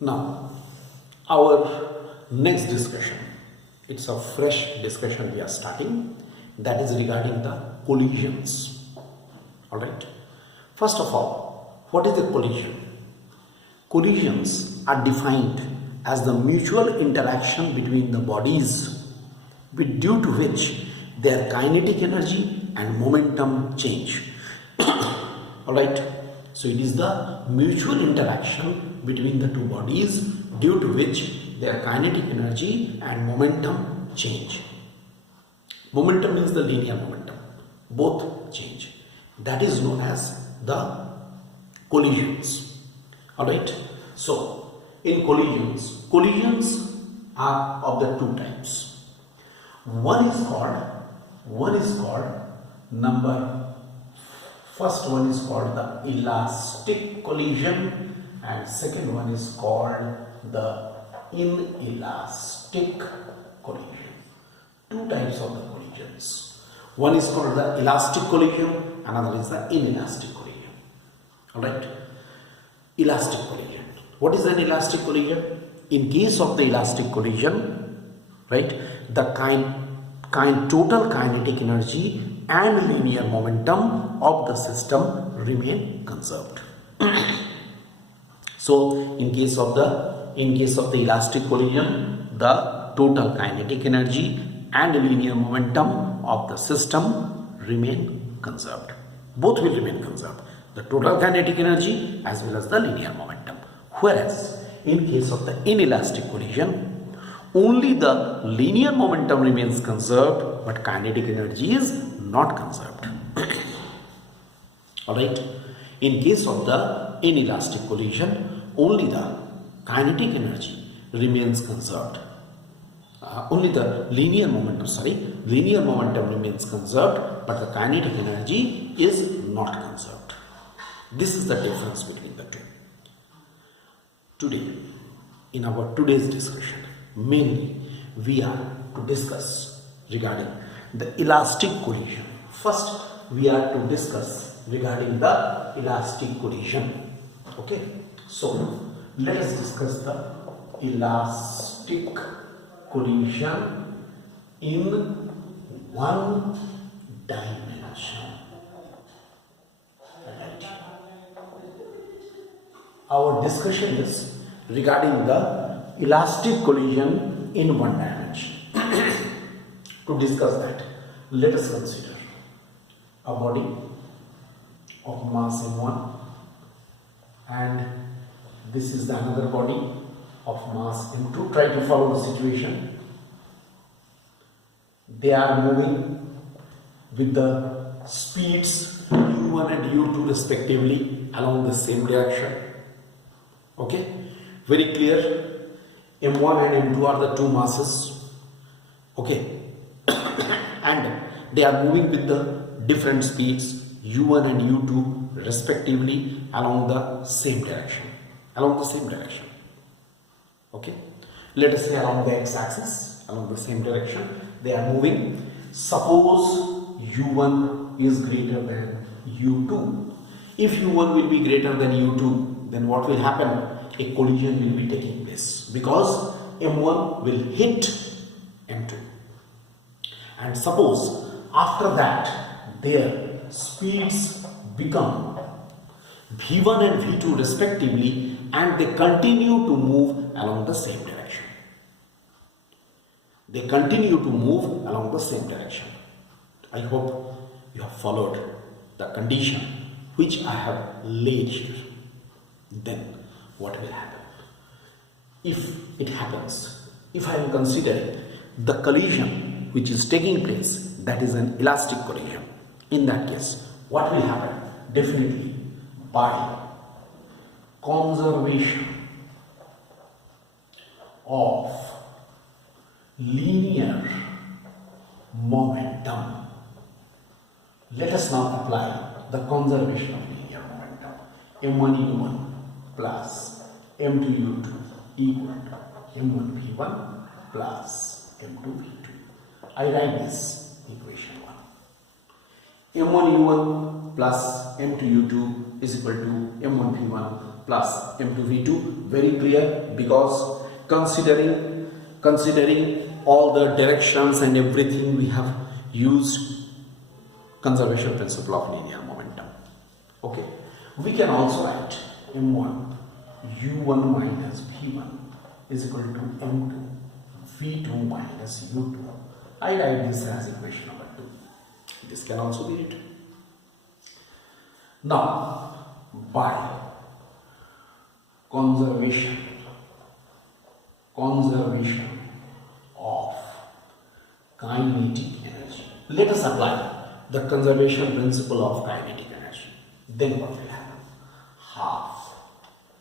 Now, our next discussion, it's a fresh discussion we are starting, that is regarding the collisions. Alright. First of all, what is a collision? Collisions are defined as the mutual interaction between the bodies due to which their kinetic energy and momentum change. Alright. So it is the mutual interaction between the two bodies due to which their kinetic energy and momentum change. Momentum means the linear momentum. Both change. That is known as the collisions. Alright. So in collisions are of the two types. First one is called the elastic collision and second one is called the inelastic collision. Two types of the collisions. One is called the elastic collision, another is the inelastic collision. Alright? Elastic collision. What is an elastic collision? In case of the elastic collision, right, the total kinetic energy and linear momentum of the system remain conserved. So in case of the elastic collision, the total kinetic energy and linear momentum of the system remain conserved. Both will remain conserved, the total kinetic energy as well as the linear momentum. Whereas in case of the inelastic collision, only the linear momentum remains conserved but kinetic energy is not conserved. Alright. In case of the inelastic collision, only the kinetic energy remains conserved. Only the linear momentum remains conserved, but the kinetic energy is not conserved. This is the difference between the two. Today, in our today's discussion, mainly we are to discuss regarding the elastic collision. First, we are to discuss regarding the elastic collision. Okay, so let us discuss the elastic collision in one dimension. Right. Our discussion is regarding the elastic collision in one dimension. To discuss that, let us consider a body of mass m1 and this is the another body of mass m2. Try to follow the situation. They are moving with the speeds u1 and u2 respectively along the same direction. Okay, very clear. m1 and m2 are the two masses. Okay. And they are moving with the different speeds u1 and u2 respectively along the same direction. Okay, let us say along the x-axis, along the same direction they are moving. Suppose u1 is greater than u2. If u1 will be greater than u2, then what will happen? A collision will be taking place because m1 will hit m2. And suppose after that their speeds become v1 and v2 respectively and they continue to move along the same direction. I hope you have followed the condition which I have laid here. Then what will happen? If I am considering the collision which is taking place, that is an elastic collision, in that case what will happen? Definitely by conservation of linear momentum. Let us now apply the conservation of linear momentum. m1 u1 plus m2 u2 equal to m1 v1 plus m2 v2. I write this equation 1. m1 u1 plus m2 u2 is equal to m1 v1 plus m2 v2. Very clear, because considering all the directions and everything, we have used conservation principle of linear momentum. Okay, we can also write m1 u1 minus v1 is equal to m2 v2 minus u2. I write this as equation number 2. This can also be written. Now, by conservation of kinetic energy, let us apply the conservation principle of kinetic energy. Then what will happen? Half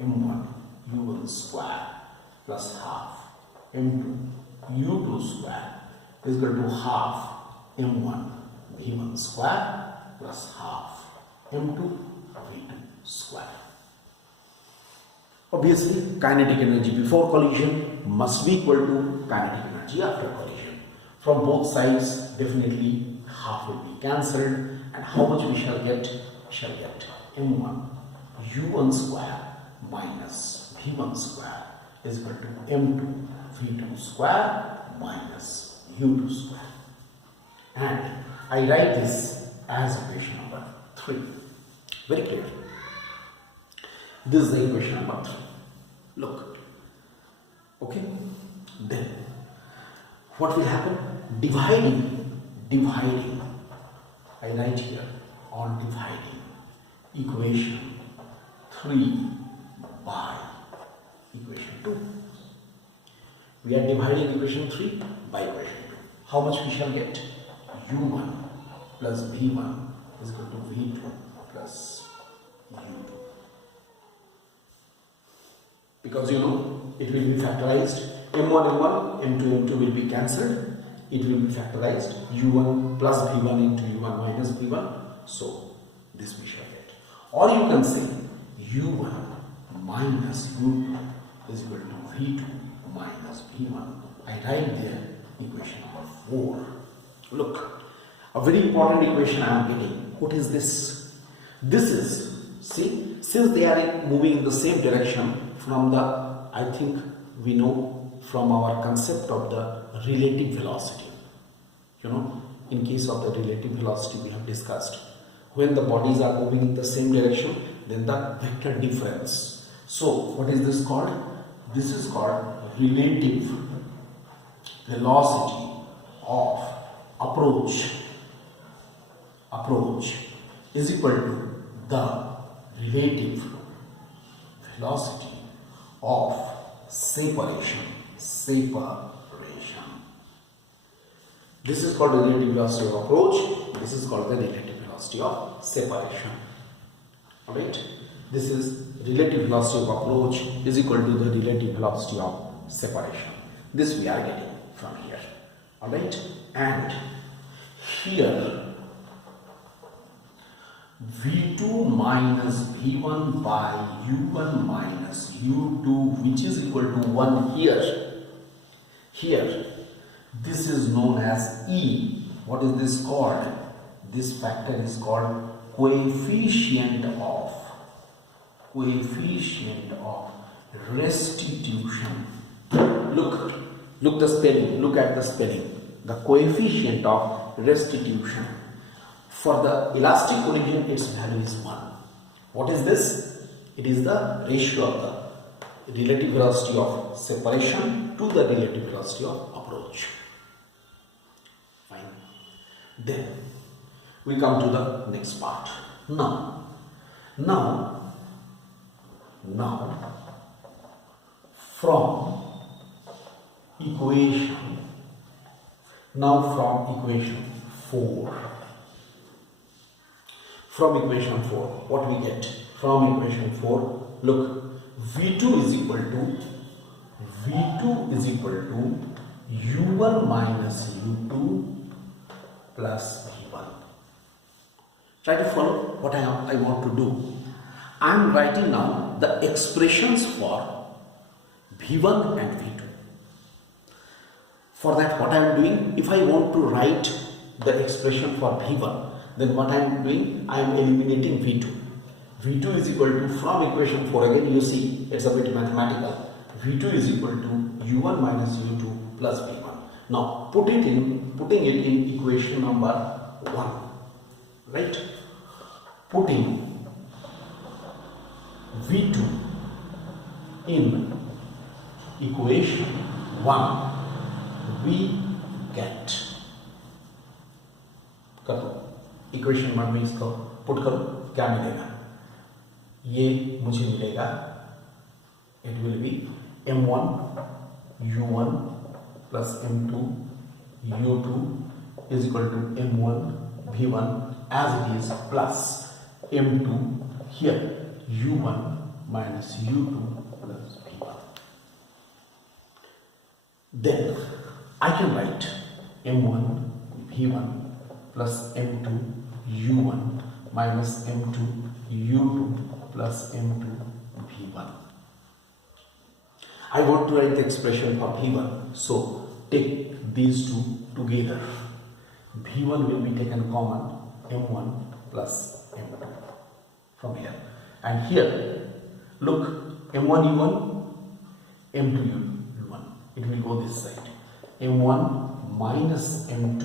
m1 u1 square plus half m2 u2 square is equal to half m1 v1 square plus half m2 v2 square. Obviously, kinetic energy before collision must be equal to kinetic energy after collision. From both sides, definitely half will be cancelled, and how much we shall get? We shall get m1 u1 square minus v1 square is equal to m2 v2 square minus u2 square. And I write this as equation number 3. Very clear. This is the equation number 3. Look. Okay. Then what will happen? Dividing. I write here on dividing equation 3 by equation 2. We are dividing equation 3 by equation 2. How much we shall get? u1 plus v1 is equal to v2 plus u2. Because you know it will be factorized. m1 m2 will be cancelled. It will be factorized. u1 plus v1 into u1 minus v1. So this we shall get. Or you can say u1 minus u2 is equal to v2 minus v1. I write there equation number 4. Look, a very important equation I am getting. What is this? This is, see, since they are moving in the same direction from the, I think we know from our concept of the relative velocity. You know, in case of the relative velocity we have discussed, when the bodies are moving in the same direction, then the vector difference. So what is this called? This is called relative velocity of approach is equal to the relative velocity of separation. This is called the relative velocity of approach. This is called the relative velocity of separation. Alright? This is relative velocity of approach is equal to the relative velocity of separation. This we are getting from here. Alright? And here v2 minus v1 by u1 minus u2, which is equal to 1 here. This is known as E. What is this called? This factor is called coefficient of restitution. Look the spelling. Look at the spelling. The coefficient of restitution. For the elastic collision, its value is 1. What is this? It is the ratio of the relative velocity of separation to the relative velocity of approach. Fine. Then we come to the next part. Now from equation 4. From equation 4, what we get? From equation 4, look, V2 is equal to U1 minus U2 plus V1. Try to follow what I want to do. I am writing now the expressions for V1 and V2. For that, what I am doing, if I want to write the expression for V1, then what I am doing, I am eliminating V2. V2 is equal to, from equation 4 again you see it's a bit mathematical. V2 is equal to U1 minus U2 plus V1. Now putting it in equation number 1, right? Putting V2 in equation 1 we get, करो equation 1 में इसको put करो, क्या मिलेगा? ये मुझे मिलेगा, it will be m1 u1 plus m2 u2 is equal to m1 v1 as it is plus m2 here u1 minus u2 plus v1. Then I can write m1 v1 plus m2 u1 minus m2 u2 plus m2 v1. I want to write the expression for v1, so take these two together. v1 will be taken common, m1 plus m2 from here, and here look, m1 u1, m2 u1, it will go this side, m1 minus m2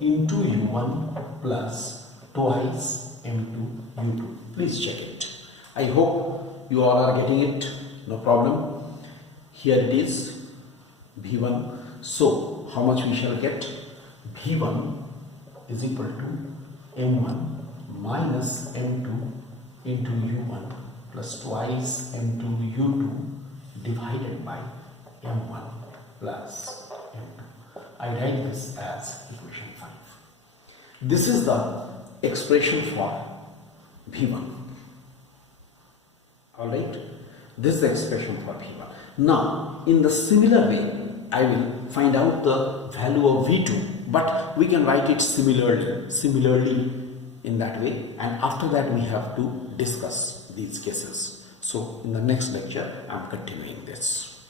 into u1 plus twice m2 u2. Please check it. I hope you all are getting it, no problem. Here it is v1, so how much we shall get? v1 is equal to m1 minus m2 into u1 plus twice m2 u2 divided by m1 plus m2. I write this as equation 5. This is the expression for v1. Alright, this is the expression for v1. Now, in the similar way, I will find out the value of v2, but we can write it similarly in that way, and after that we have to discuss these cases. So, in the next lecture, I am continuing this.